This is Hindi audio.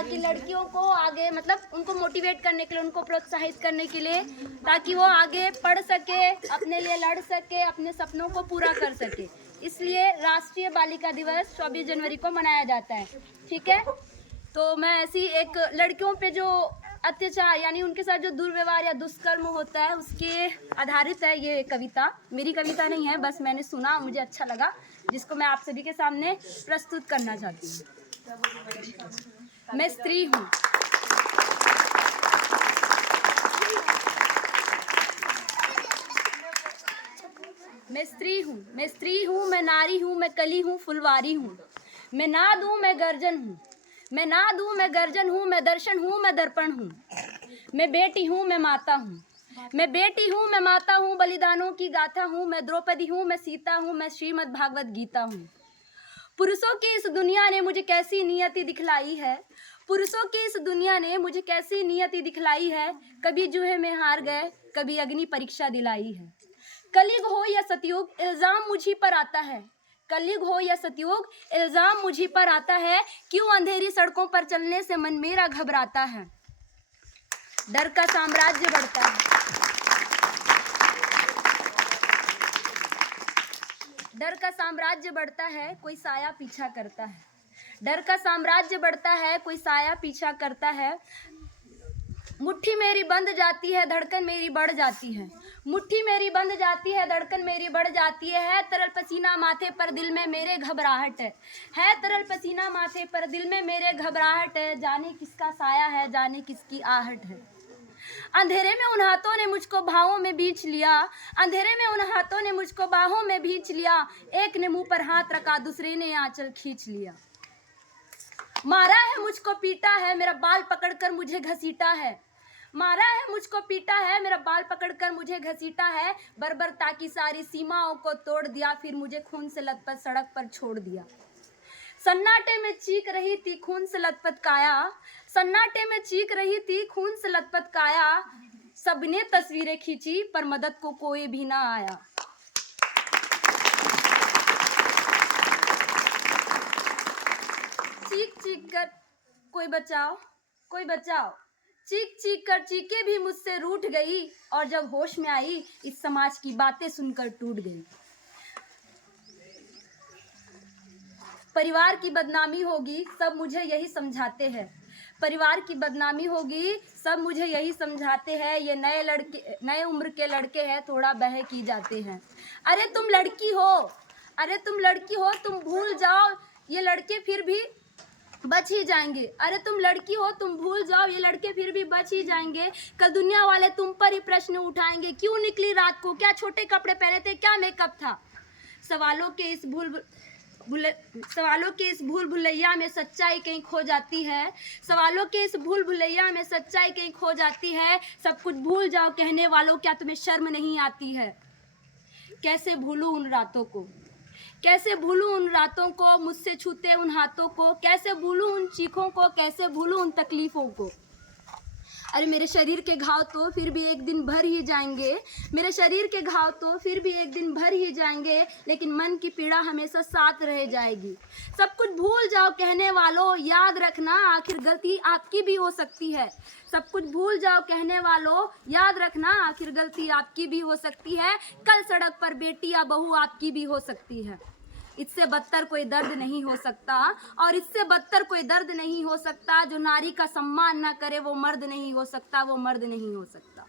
ताकि लड़कियों को आगे मतलब उनको मोटिवेट करने के लिए, उनको प्रोत्साहित करने के लिए, ताकि वो आगे पढ़ सके, अपने लिए लड़ सके, अपने सपनों को पूरा कर सके। इसलिए राष्ट्रीय बालिका दिवस 24 जनवरी को मनाया जाता है। ठीक है, तो मैं ऐसी एक लड़कियों पे जो अत्याचार यानी उनके साथ जो दुर्व्यवहार या दुष्कर्म होता है उसके आधारित है ये कविता। मेरी कविता नहीं है, बस मैंने सुना, मुझे अच्छा लगा, जिसको मैं आप सभी के सामने प्रस्तुत करना चाहती हूँ। मैं स्त्री हूँ, मैं स्त्री हूँ, मैं स्त्री हूँ, मैं नारी हूँ, मैं कली हूँ, फुलवारी हूँ। मैं नाद हूँ, मैं गर्जन हूँ, मैं नाद हूँ, मैं गर्जन हूँ, मैं दर्शन हूँ, मैं दर्पण हूँ। मैं बेटी हूँ, मैं माता हूँ, मैं बेटी हूँ, मैं माता हूँ, बलिदानों की गाथा हूँ। मैं द्रौपदी हूँ, मैं सीता हूँ, मैं श्रीमद् भागवत गीता हूँ। पुरुषों की इस दुनिया ने मुझे कैसी नियति दिखलाई है, पुरुषों की इस दुनिया ने मुझे कैसी नियति दिखलाई है। कभी जुए में हार गए, कभी अग्नि परीक्षा दिलाई है। कलयुग हो या सतयुग, इल्जाम मुझी पर आता है। कलयुग हो या सतयुग, इल्जाम मुझी पर आता है। क्यों अंधेरी सड़कों पर चलने से मन मेरा घबराता है। डर का साम्राज्य बढ़ता है, डर का साम्राज्य बढ़ता है, कोई साया पीछा करता है। डर का साम्राज्य बढ़ता है, कोई साया पीछा करता है। मुट्ठी मेरी बंध जाती है, धड़कन मेरी बढ़ जाती है। मुट्ठी मेरी बंध जाती है, धड़कन मेरी बढ़ जाती है। तरल पसीना माथे पर, दिल में मेरे घबराहट है। तरल पसीना माथे पर, दिल में मेरे घबराहट है। जाने किसका साया है, जाने किसकी आहट है। अंधेरे में उन हाथों ने मुझको बाहों में बींच लिया, अंधेरे में उन हाथों ने मुझको बाहों में बींच लिया। एक ने मुंह पर हाथ रखा, दूसरे ने आंचल खींच लिया। मारा है मुझको पीटा है, मेरा बाल पकड़कर मुझे घसीटा है। मारा है मुझको पीटा है, मेरा बाल पकड़कर मुझे घसीटा है। बर्बरता की सारी सीमाओं को तोड़ दिया, फिर मुझे खून से लथपथ सड़क पर छोड़ दिया। सन्नाटे में चीख रही थी खून से लथपथ काया, सन्नाटे में चीख रही थी खून से लथपथ काया। सबने तस्वीरें खींची पर मदद को कोई भी ना आया। चीख चीख कर कोई बचाओ, कोई बचाओ। चीख चीख कर चीखें भी मुझसे रूठ गई, और जब होश में आई इस समाज की बातें सुनकर टूट गई। परिवार की बदनामी होगी, सब मुझे यही समझाते हैं। परिवार की बदनामी होगी, सब मुझे यही समझाते हैं। ये नए लड़के, नए उम्र के लड़के हैं, थोड़ा बह की जाते हैं। अरे तुम लड़की हो, अरे तुम लड़की हो, तुम भूल जाओ ये लड़के फिर भी बच ही जाएंगे। अरे तुम लड़की हो, तुम भूल जाओ ये लड़के फिर भी बच ही जाएंगे। कल दुनिया वाले तुम पर ही प्रश्न उठाएंगे, क्यों निकली रात को, क्या छोटे कपड़े पहने थे, क्या मेकअप था। सवालों के इस भूल भुलैया में सच्चाई कहीं खो जाती है। सवालों के इस भूल भुलैया में सच्चाई कहीं खो जाती है। सब कुछ भूल जाओ कहने वालों, क्या तुम्हें शर्म नहीं आती है। कैसे भूलूं उन रातों को, कैसे भूलूं उन रातों को, मुझसे छूते उन हाथों को। कैसे भूलूं उन चीखों को, कैसे भूलूं उन तकलीफों को। अरे मेरे शरीर के घाव तो फिर भी एक दिन भर ही जाएंगे, मेरे शरीर के घाव तो फिर भी एक दिन भर ही जाएंगे, लेकिन मन की पीड़ा हमेशा साथ रह जाएगी। सब कुछ भूल जाओ कहने वालों, याद रखना आखिर गलती आपकी भी हो सकती है। सब कुछ भूल जाओ कहने वालों, याद रखना आखिर गलती आपकी भी हो सकती है। कल सड़क पर बेटी या बहू आपकी भी हो सकती है। इससे बदतर कोई दर्द नहीं हो सकता, और इससे बदतर कोई दर्द नहीं हो सकता। जो नारी का सम्मान ना करे वो मर्द नहीं हो सकता, वो मर्द नहीं हो सकता।